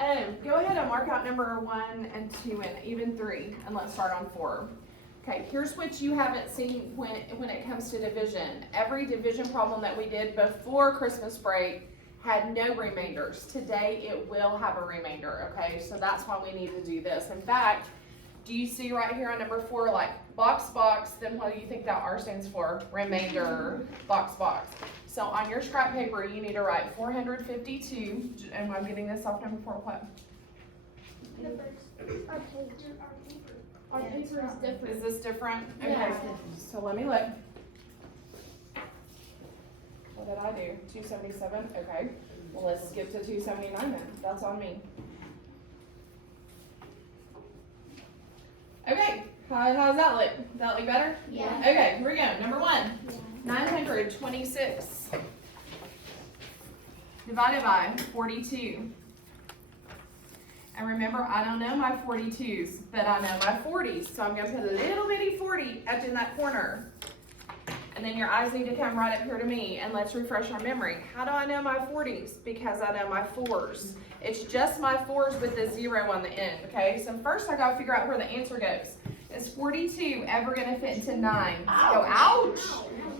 Go ahead and mark out number 1 and 2 and even 3, and let's start on 4. Okay, here's what you haven't seen when it comes to division. Every division problem that we did before Christmas break had no remainders. Today it will have a remainder, okay? So that's why we need to do this. In fact, do you see right here on number 4, like box, box, then what do you think that R stands for? Remainder, box, box. So on your scrap paper, you need to write 452, and I'm getting this off number 4, what? Our paper is different. Is this different? Okay, Yeah. so let me look. What did I do? 277? Okay. Well, let's skip to 279 then. That's on me. Okay, how's that look? Does that look better? Yeah. Okay, here we go. Number 1, 926 divided by 42. And remember, I don't know my 42s, but I know my 40s. So I'm going to put a little bitty 40 up in that corner. And then your eyes need to come right up here to me, and let's refresh our memory. How do I know my 40s? Because I know my 4s. It's just my 4s with the 0 on the end, okay? So first I got to figure out where the answer goes. Is 42 ever going to fit into 9? Go, ouch!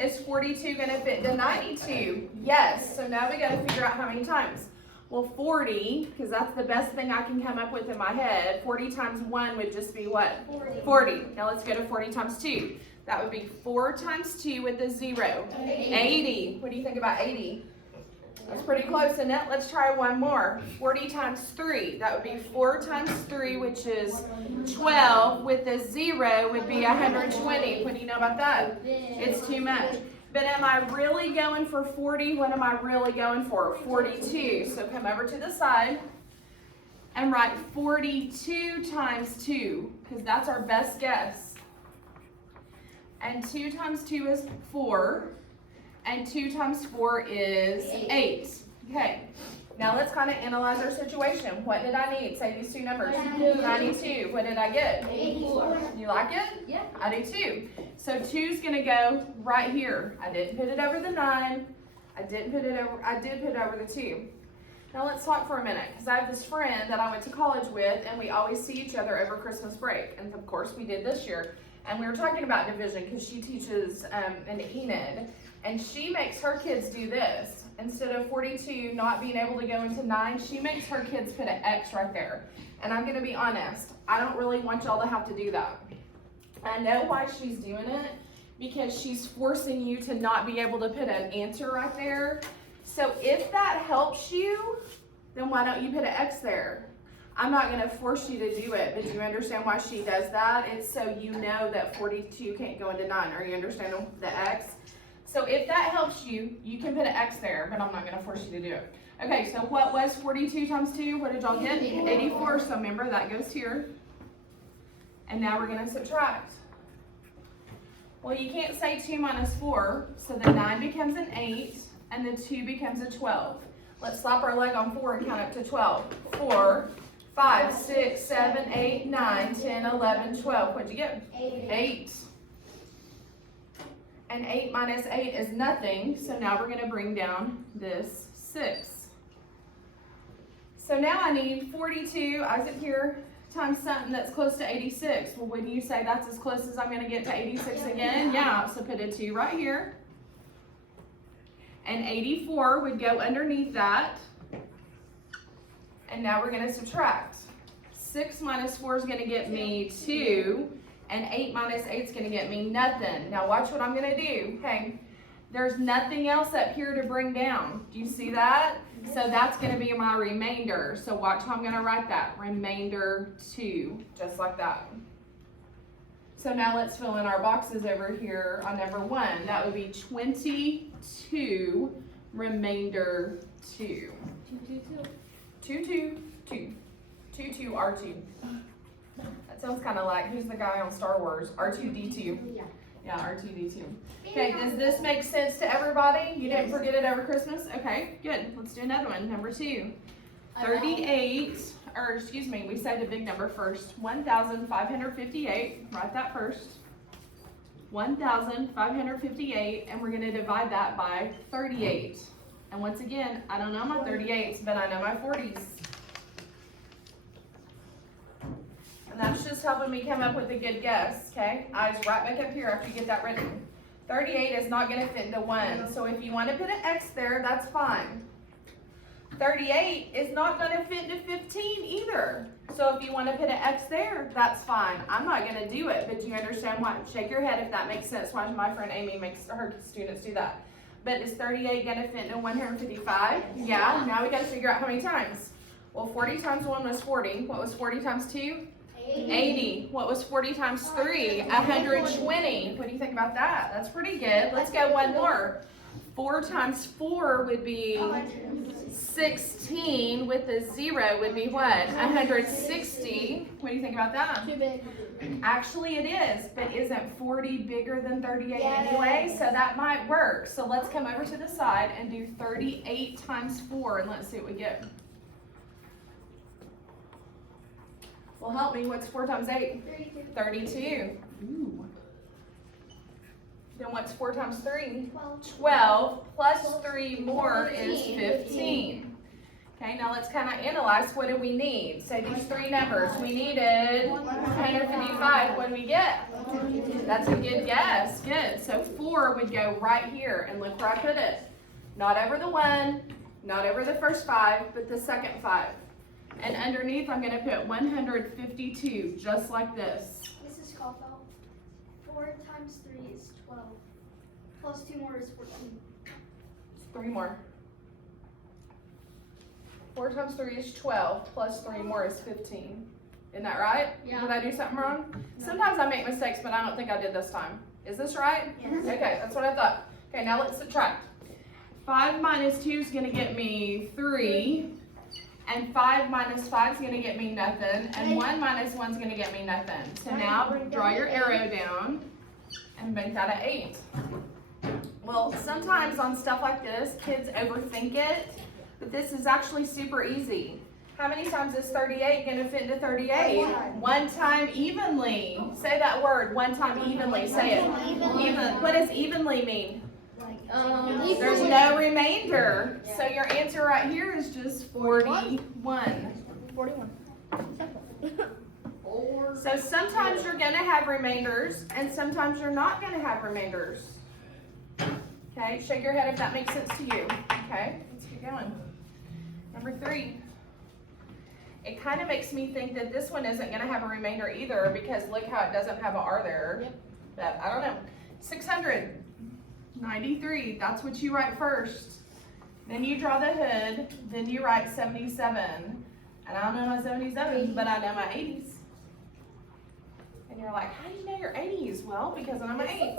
Is 42 going to fit into 92? Yes. So now we got to figure out how many times. Well, 40, because that's the best thing I can come up with in my head. 40 times 1 would just be what? 40. Now let's go to 40 times 2. That would be 4 times 2 with a 0. 80. What do you think about 80? That's pretty close, isn't it? Let's try one more. 40 times 3. That would be 4 times 3, which is 12. With a 0 would be 120. What do you know about that? It's too much. But am I really going for 40? What am I really going for? 42. So come over to the side and write 42 times 2, because that's our best guess. And 2 times 2 is 4. And 2 times 4 is 8. Okay. Now let's kind of analyze our situation. What did I need? Say these two numbers. 92. What did I get? 84. You like it? Yeah. I do too. So 2 is going to go right here. I didn't put it over the 9. I did put it over the 2. Now let's talk for a minute, because I have this friend that I went to college with, and we always see each other over Christmas break. And of course we did this year. And we were talking about division because she teaches an Enid. And she makes her kids do this. Instead of 42 not being able to go into 9, she makes her kids put an X right there. And I'm going to be honest, I don't really want y'all to have to do that. I know why she's doing it, because she's forcing you to not be able to put an answer right there. So if that helps you, then why don't you put an X there? I'm not going to force you to do it, but do you understand why she does that? It's so you know that 42 can't go into 9. Are you understanding the X? So if that helps you, you can put an X there, but I'm not going to force you to do it. Okay, so what was 42 times 2? What did y'all get? 84. So remember, that goes here. And now we're going to subtract. Well, you can't say 2 minus 4, so the 9 becomes an 8, and the 2 becomes a 12. Let's slap our leg on 4 and count up to 12. 4, 5, 6, 7, 8, 9, 10, 11, 12. What'd you get? 8. And 8 minus 8 is nothing, so now we're going to bring down this 6. So now I need 42, Isaac here, times something that's close to 86. Well, wouldn't you say that's as close as I'm going to get to 86 again? Yeah, so put a 2 right here. And 84 would go underneath that. And now we're going to subtract. 6 minus 4 is going to get me 2. And 8 minus 8 is going to get me nothing. Now watch what I'm going to do. Okay, there's nothing else up here to bring down. Do you see that? So that's going to be my remainder. So watch how I'm going to write that. Remainder 2, just like that. So now let's fill in our boxes over here on number 1. That would be 22 remainder 2. 2, 2, 2. 2, 2, R2. That sounds kind of like, who's the guy on Star Wars? R2-D2. Yeah, R2-D2. Okay, does this make sense to everybody? You didn't forget it over Christmas? Okay, good. Let's do another one. Number 2. 38, or excuse me, we say the big number first. 1,558. Write that first. 1,558, and we're going to divide that by 38. And once again, I don't know my 38s, but I know my 40s. And that's just helping me come up with a good guess, okay? Eyes right back up here after you get that written. 38 is not gonna fit into 1, so if you wanna put an X there, that's fine. 38 is not gonna fit into 15 either. So if you wanna put an X there, that's fine. I'm not gonna do it, but do you understand why? Shake your head if that makes sense, why my friend Amy makes her students do that. But is 38 gonna fit into 155? Yeah, now we gotta figure out how many times. Well, 40 times 1 was 40. What was 40 times 2? 80. What was 40 times 3? 120. What do you think about that? That's pretty good. Let's go one more. 4 times 4 would be 16 with a 0 would be what? 160. What do you think about that? Too big. Actually it is, but isn't 40 bigger than 38 anyway? So that might work. So let's come over to the side and do 38 times 4 and let's see what we get. Well, help me. What's 4 times 8? 32. Ooh. Then what's 4 times 3? 12 plus 3 more is 15. Okay, now let's kind of analyze what do we need. So these 3 numbers, we needed 155. What do we get? That's a good guess. Good. So 4 would go right here, and look where I put it. Not over the 1, not over the first 5, but the second 5. And underneath, I'm going to put 152, just like this. Mrs. Caulfield, 4 times 3 is 12. Plus 2 more is 14. 3 more. 4 times 3 is 12, plus 3 more is 15. Isn't that right? Yeah. Did I do something wrong? No. Sometimes I make mistakes, but I don't think I did this time. Is this right? Yes. Okay, that's what I thought. Okay, now let's subtract. 5 minus 2 is going to get me 3. And 5 minus 5 is going to get me nothing. And 1 minus 1 is going to get me nothing. So now draw your arrow down and make that an 8. Well, sometimes on stuff like this, kids overthink it. But this is actually super easy. How many times is 38 going to fit into 38? 1 time evenly. Say that word, 1 time evenly. Say it. Even. What does evenly mean? There's no remainder. So your answer right here is just 41. 41. So sometimes you're going to have remainders and sometimes you're not going to have remainders. Okay, shake your head if that makes sense to you. Okay, let's keep going. Number 3. It kind of makes me think that this one isn't going to have a remainder either because look how it doesn't have an R there. Yep. But I don't know. 693, that's what you write first. Then you draw the hood, then you write 77. And I don't know my 77s, but I know my 80s. And you're like, how do you know your 80s? Well, because I know my 8s.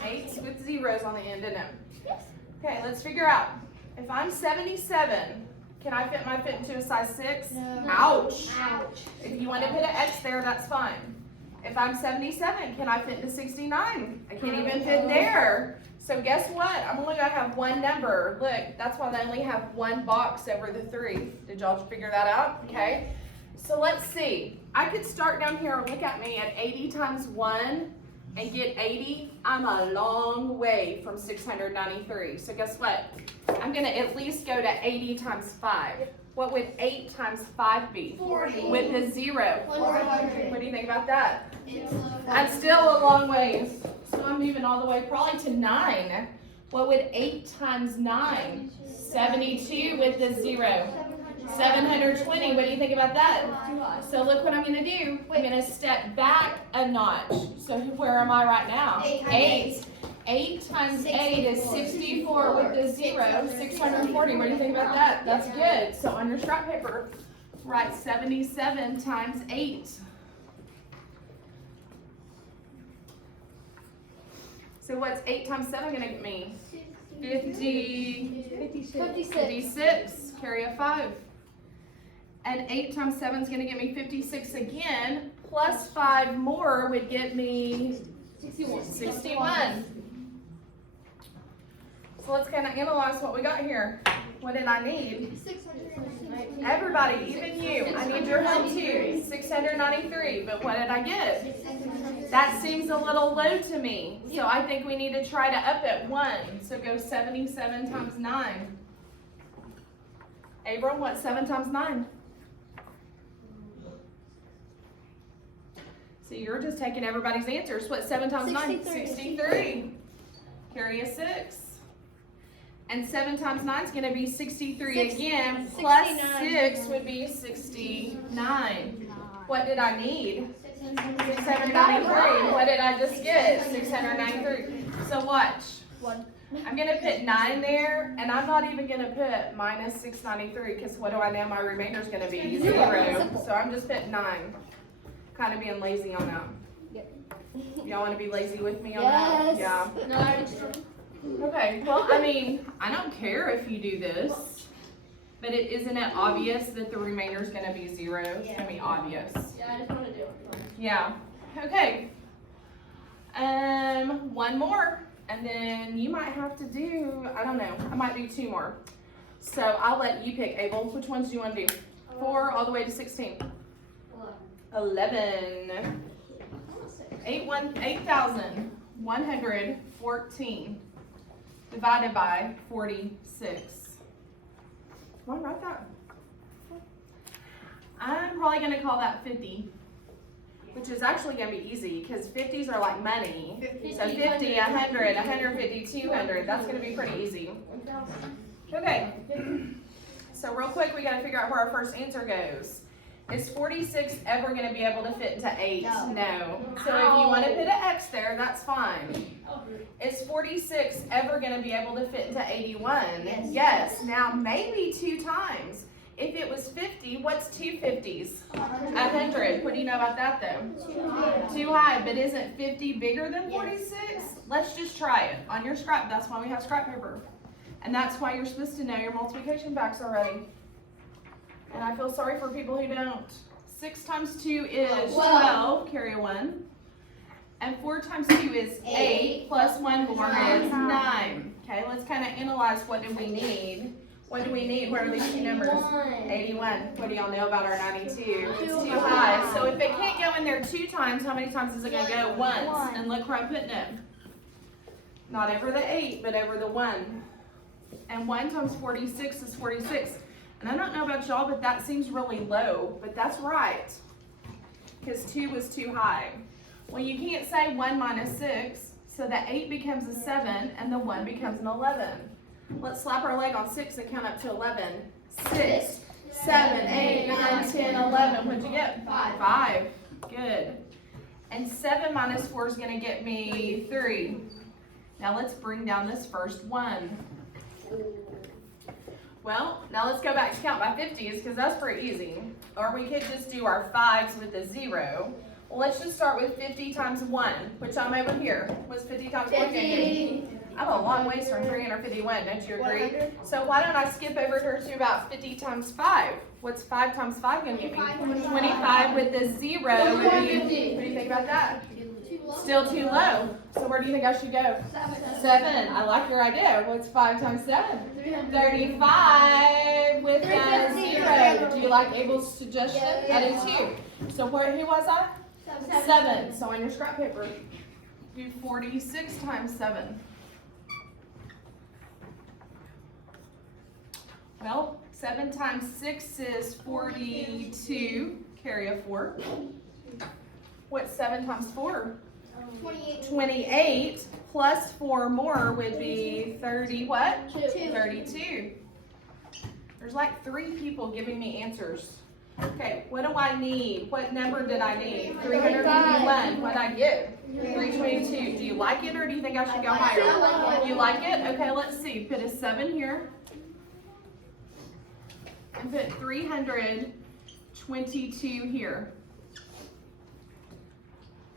8s with zeros on the end, didn't it? Yes. Okay, let's figure out. If I'm 77, can I fit my foot into a size 6? No. Ouch. Ouch. If you want to put an X there, that's fine. If I'm 77, can I fit into 69? I can't even fit there. So guess what? I'm only going to have one number. Look, that's why they only have one box over the 3. Did y'all figure that out? Okay. So let's see. I could start down here and look at me at 80 times 1 and get 80. I'm a long way from 693. So guess what? I'm going to at least go to 80 times 5. What would 8 times 5 be? 40. With a 0. 400. What do you think about that? I'm still a long ways. So I'm moving all the way probably to 9. What would 8 times 9? 72 with the 0. 720. What do you think about that? So look what I'm going to do. I'm going to step back a notch. So where am I right now? 8. 8 times 8 is 64 with the 0. 640. What do you think about that? That's good. So on your scrap paper, write 77 times 8. So what's 8 times 7 going to get me? 56. Carry a 5. And 8 times 7 is going to get me 56 again. Plus 5 more would get me 61. So let's kind of analyze what we got here. What did I need? 690. Everybody, even you. I need your help too. 693. But what did I get? That seems a little low to me. So I think we need to try to up it 1. So go 77 times 9. Abram, what's 7 times 9? So you're just taking everybody's answers. What's 7 times 9? 63. Carry a 6. And 7 times 9 is going to be 63 again. Plus 6 would be 69. What did I need? 693. What did I just get? 693. So watch. I'm going to put 9 there, and I'm not even going to put minus 693, because what do I know my remainder is going to be? 0. So I'm just putting 9. Kind of being lazy on that. Y'all want to be lazy with me on that? Yeah. Okay, well, I mean, I don't care if you do this, but isn't it obvious that the remainder is going to be 0? It's going to be obvious. Yeah, I just want to do it. Yeah. Okay. One more, and then you might have to do, I don't know, I might do 2 more. So I'll let you pick, Abel. Which ones do you want to do? 4 all the way to 16. 11. 8,114 divided by 46. Come on, write that. I'm probably going to call that 50, which is actually going to be easy because 50s are like money. So 50, 100, 150, 200. That's going to be pretty easy. Okay. So real quick, we got to figure out where our first answer goes. Is 46 ever going to be able to fit into 8? No. So if you want to put an X there, that's fine. Is 46 ever going to be able to fit into 81? Yes. Now maybe 2 times. If it was 50, what's 2 50s? 100. What do you know about that though? Too high. But isn't 50 bigger than 46? Let's just try it. On your scrap, that's why we have scrap paper. And that's why you're supposed to know your multiplication facts already. And I feel sorry for people who don't. 6 times 2 is 12, carry a 1. And 4 times 2 is 8, plus 1 more is 9. Okay, let's kind of analyze what do we need. What do we need? What are these 2 numbers? 81. What do y'all know about our 92? It's too high. So if it can't go in there 2 times, how many times is it going to go? Once. And look where I'm putting it. Not over the 8, but over the 1. And 1 times 46 is 46. And I don't know about y'all, but that seems really low, but that's right, because 2 was too high. Well, you can't say 1 minus 6, so the 8 becomes a 7, and the 1 becomes an 11. Let's slap our leg on 6 and count up to 11. 6, 7, 8, 9, 10, 11. What'd you get? 5. Good. And 7 minus 4 is going to get me 3. Now let's bring down this first 1. Well, now let's go back to count by 50s because that's pretty easy. Or we could just do our 5s with a 0. Well, let's just start with 50 times 1, which I'm over here. What's 50 times 1 going to be? I'm a long ways from 351, don't you agree? 100. So why don't I skip over here to about 50 times 5? What's 5 times 5 going to give me? 25 with the 0 would be, what do you think about that? Still too low. So where do you think I should go? 7. I like your idea. What's 5 times 7? 35 with a 0. Do you like Abel's suggestion? I do too. So who was I? 7. So on your scrap paper, do 46 times 7. Well, 7 times 6 is 42. Carry a 4. What's 7 times 4? 28 plus 4 more would be 30 what? 32. There's like 3 people giving me answers. Okay, what do I need? What number did I need? 351. What did I get? 322. Do you like it or do you think I should go higher? You like it? Okay, let's see. Put a 7 here. And put 322 here.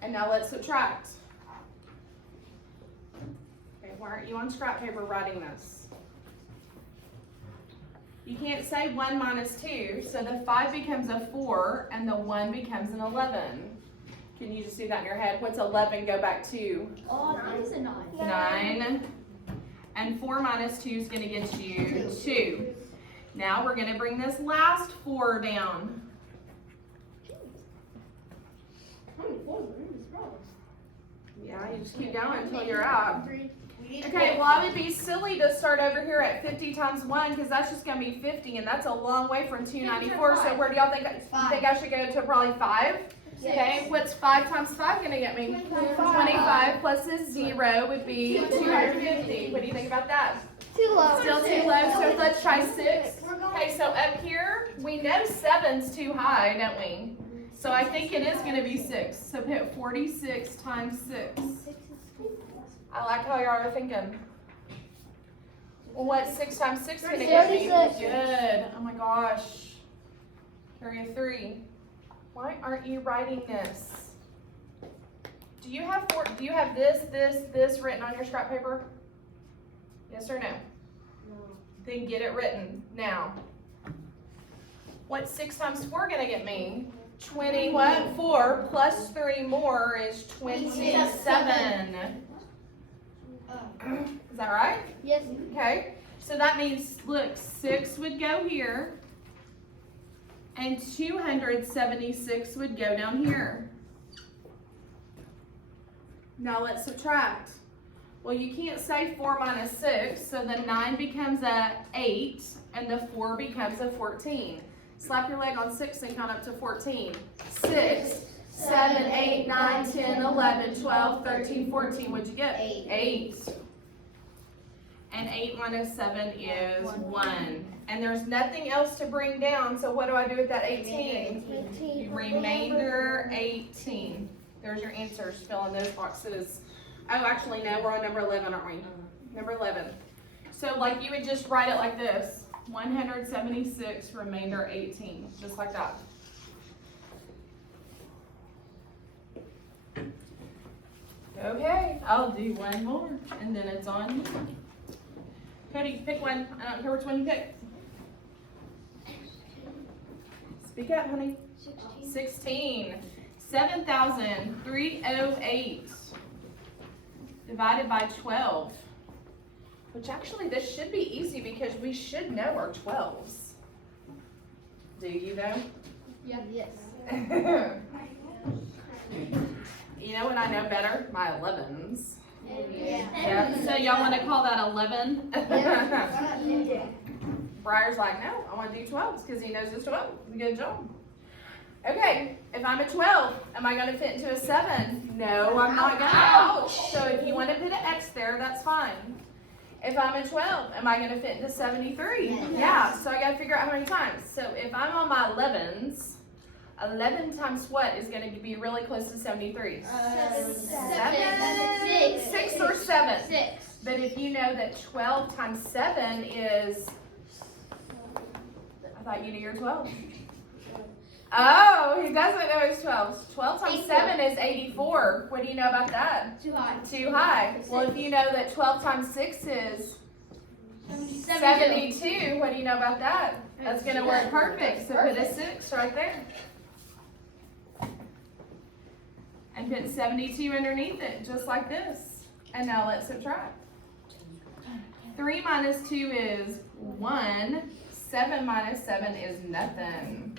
And now let's subtract. Okay, why aren't you on scrap paper writing this? You can't say 1 minus 2, so the 5 becomes a 4 and the 1 becomes an 11. Can you just do that in your head? What's 11 go back to? 9. And 4 minus 2 is going to get you 2. Now we're going to bring this last 4 down. Yeah, you just keep going until you're out. Okay, well, I would be silly to start over here at 50 times 1 because that's just going to be 50, and that's a long way from 294. So where do y'all think I should go to? Probably 5? Okay, what's 5 times 5 gonna get me? 25 plus a 0 would be 250. What do you think about that? Too low. Still too low, so let's try 6. Okay, so up here, we know 7's too high, don't we? So I think it is gonna be 6. So put 46 times 6. I like how y'all are thinking. Well, what's 6 times 6 gonna get me? 36. Good. Oh my gosh. Carry a 3. Why aren't you writing this? Do you have this written on your scrap paper? Yes or no? No. Then get it written now. What's 6 times 4 gonna get me? 20 what? 4 plus 3 more is 27. Is that right? Yes. Okay. So that means, look, 6 would go here. And 276 would go down here. Now let's subtract. Well, you can't say 4 minus 6, so the 9 becomes a 8, and the 4 becomes a 14. Slap your leg on 6 and count up to 14. 6, 7, 8, 9, 10, 11, 12, 13, 14. What'd you get? 8. And 8 minus 7 is 1. And there's nothing else to bring down, so what do I do with that 18? Remainder 18. There's your answers. Fill in those boxes. Oh, actually, no, we're on number 11, aren't we? Number 11. So, like, you would just write it like this. 176, remainder 18. Just like that. Okay, I'll do one more, and then it's on you. Cody, pick one. I don't care which one you pick. Speak up, honey. 16. 7,308 divided by 12. Which actually, this should be easy because we should know our 12s. Do you though? Yeah. Yes. You know what I know better? My 11s. Yeah. Yeah. So y'all want to call that 11? Yeah. Briar's like, no, I want to do 12s because he knows it's 12. Good job. Okay, if I'm a 12, am I going to fit into a 7? No, I'm not going to. Ouch. So if you want to put an X there, that's fine. If I'm a 12, am I going to fit into 73? Yeah, so I got to figure out how many times. So if I'm on my 11s, 11 times what is going to be really close to 73? 7? 6 or 7? 6. But if you know that 12 times 7 is, I thought you knew your 12. Oh, he doesn't know his 12. 12 times 7 is 84. What do you know about that? Too high. Too high. Well, if you know that 12 times 6 is 72, what do you know about that? That's going to work perfect. So put a 6 right there. And put 72 underneath it, just like this. And now let's subtract. 3 minus 2 is 1. 7 minus 7 is nothing.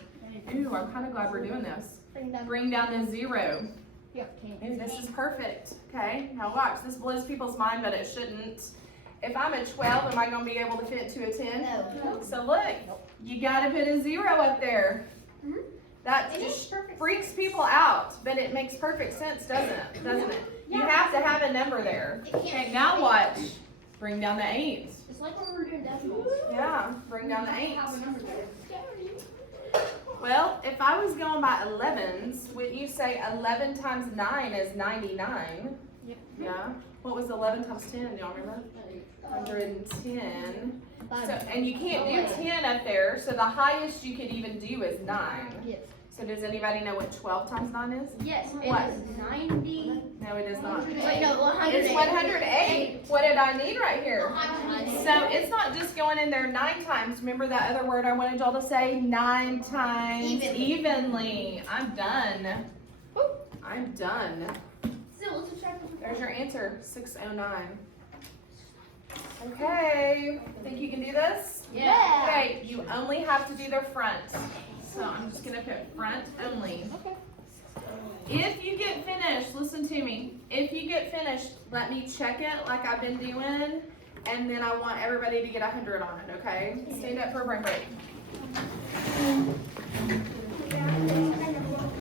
Ooh, I'm kind of glad we're doing this. Bring down the 0. Ooh, this is perfect. Okay, now watch. This blows people's mind, but it shouldn't. If I'm a 12, am I going to be able to fit to a 10? No. So look, you got to put a 0 up there. Mhm. That just freaks people out, but it makes perfect sense, doesn't it? Doesn't it? You have to have a number there. Okay, now watch. Bring down the 8. It's like when we were doing decimals. Yeah, bring down the 8. Have a number there. Well, if I was going by 11s, wouldn't you say 11 times 9 is 99? Yep. Yeah. What was 11 times 10? Y'all remember? 110. So, and you can't do 10 up there, so the highest you could even do is 9. Yes. So does anybody know what 12 times 9 is? Yes. What? It is 90. No, it is not. Wait, no, 108. It's 108. What did I need right here? So it's not just going in there 9 times. Remember that other word I wanted y'all to say? 9 times evenly. I'm done. I'm done. So let's subtract. There's your answer, 609. Okay, think you can do this? Yeah. Okay, you only have to do the front. So I'm just gonna put front only. Okay. If you get finished, listen to me. If you get finished, let me check it like I've been doing, and then I want everybody to get 100 on it, okay? Stand up for a brain break.